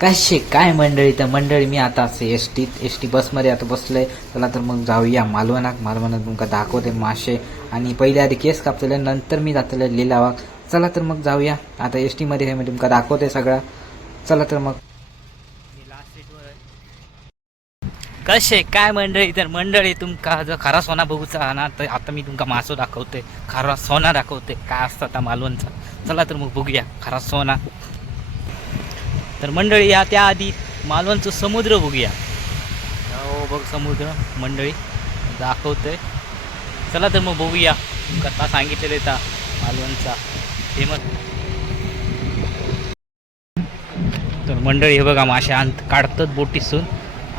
कसे काय मंडळी? तर मंडळी मी आता एस टी एस टी बसमध्ये आता बसलोय. चला तर मग जाऊया मालवणाक मालवणात तुमका दाखवते मासे. आणि पहिले आधी केस कापतले नंतर मी जातले लिलावाक चला तर मग जाऊया. आता एस टीमध्ये हे मी तुमका दाखवते सगळं. चला तर मग. कसे काय मंडळी? तर मंडळी तुमका जर खरा सोना बघूचा हा ना तर आता मी तुमका मासो दाखवते. खरा सोना दाखवते. काय असतं आता मालवणचा. चला तर मग बघूया. खरा सोना. तर मंडळी या त्याआधी मालवणचं समुद्र बघूया. हो बघ समुद्र मंडळी दाखवतोय. चला तर मग बघूया. कथा सांगितलेलं त्या मालवणचा. फेमस तर मंडळी हे बघा मासे अंत काढतात बोटीसून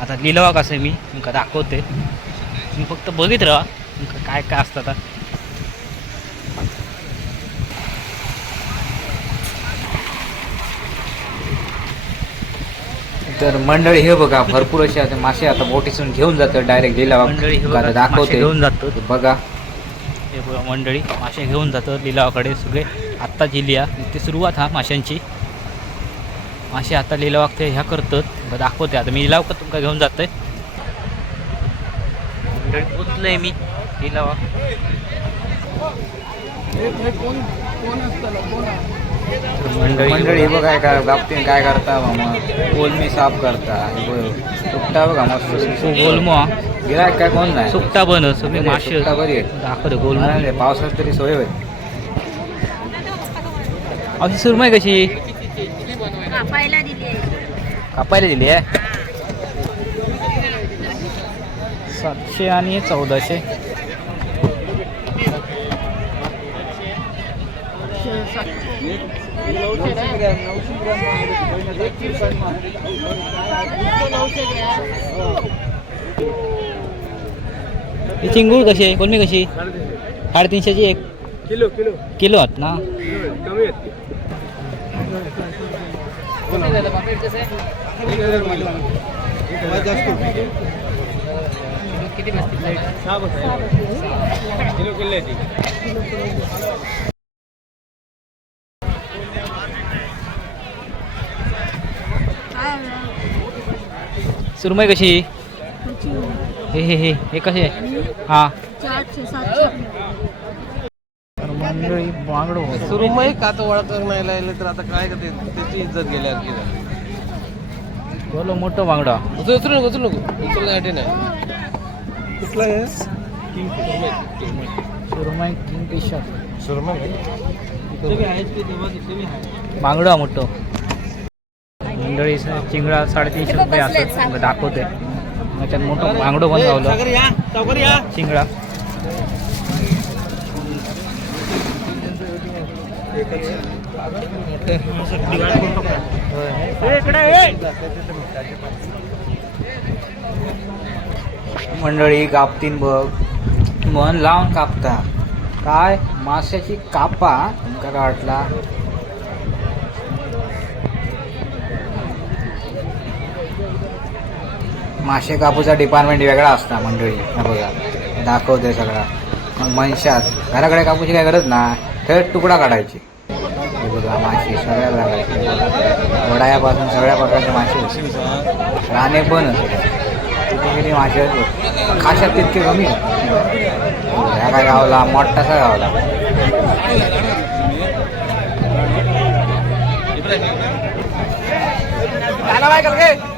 आता लिलावा कसं मी. तुमका दाखवते तुम्ही फक्त बघित राहा तुमका काय काय असतं आता. तर मंडळी हे बघा भरपूर असे आता मासे आता बोटीसून घेऊन जातात डायरेक्ट लिलावा मंडळी हे बघा, दाखवते. घेऊन जातात. ते बघा. हे बघा मंडळी मासे घेऊन जातं लिलावाकडे सगळे. आत्ता जिल्ह्या इथे सुरुवात हा माशांची. मासे आता लिलावाक ते ह्या करतात. बघा दाखवते. आता मी लिलाव का तुमका घेऊन जातोय. मंडळी पोचलोय मी लिलावा मंडळी बघा. काय गापतीन काय करता मामा. कोलमी साफ करता. हे बघ. सुकटा बघा मस्त. गोलमो हा. गिरायक काय कोण नाही? सुकटा बन सगळे मासे सुकटा बरी आहे. दाखवते गोलमो नाही, पावसात तरी सोय होईल. अशी सुरमई कशी? कापायला दिली आहे. कापायला दिली आहे? सातशे आणि चौदाशे. ही चिंगूळ कशी आहे? कोणमी कशी? साडेतीनशेची एक. Kilo kilo. किलो आहेत ना? कमी आहेत. सहा बस आहे. किलो किलो आहे ती सुरमई कशी हे हे हे हे कसे हा. सुरुमई का तर ओळख नाही लागले तर आता काय करते? त्याची इज्जत गेली आणखी. बोलो मोठं बांगडा उचल उचलू नको उचलू नको. उचलण्यासाठी नाही. कुठला आहे? सुरमई किंगफिशर. सुरमई? बांगडा मोठं. मंडळी चिंगडा साडेतीनशे रुपये असं दाखवते त्याच्यात मोठं बांगडो पण गावलं चिंगडा मंडळी कापतीन बघ. मन लावून कापता. काय? माशाची कापा तुमका वाटला मासे कापूचा डिपार्टमेंट वेगळा असता मंडळी. बघा दाखवते सगळा. मग मनशात घराकडे कापूची काय गरज ना थेट तुकडा काढायची. हे बघा मासे सगळ्या प्रकारचे वडायापासून सगळ्या प्रकारचे मासे. राणे पण होते. किती मासे आहेत खाशात तितके कमी ह्या काय गावला? मोठासा गावला. कोणी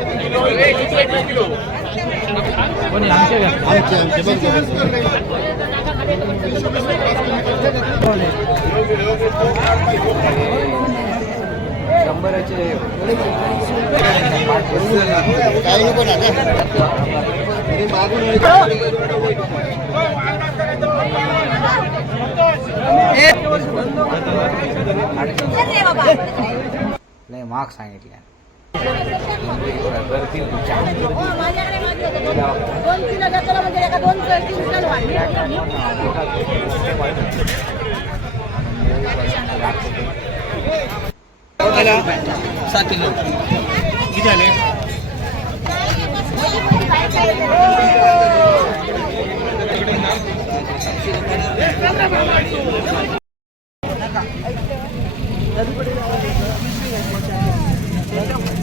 मार्क सांगितले. गर्दी होती, दोन किलो. दोन तीन सात किलो. किती झाले नका